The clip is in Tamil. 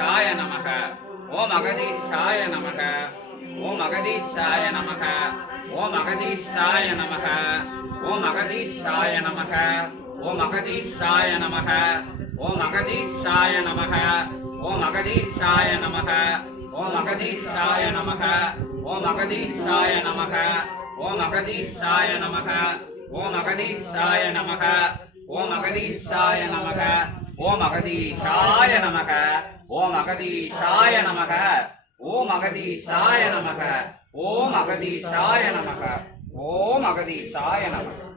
அகதீஷாய நமக. ஓம் அகதீஷாய நமக. ஓம் அகதீஷாய நமக. ஓம் அகதீஷாய நமக. ஓம் அகதீஷாய நமக. ஓம் அகதீஷாய நமக. ஓம் அகதீஷாய நமக. ஓம் அகதீஷாய நமக. ஓம் அகதீஷாய நமக. ஓம் அகதீஷாய நமக. ஓம் அகதீஷாய நமக. ஓம் அகதீஷாய நமக. ஓம் அகதீஷாய நமக. ஓம் அகதீஷாய நமக. ஓம் அகதீஷாய நமக. ஓம் அகதீஷாய நமக. ஓம் அகதீஷாய நமக. ஓம் அகதீஷாய நமக.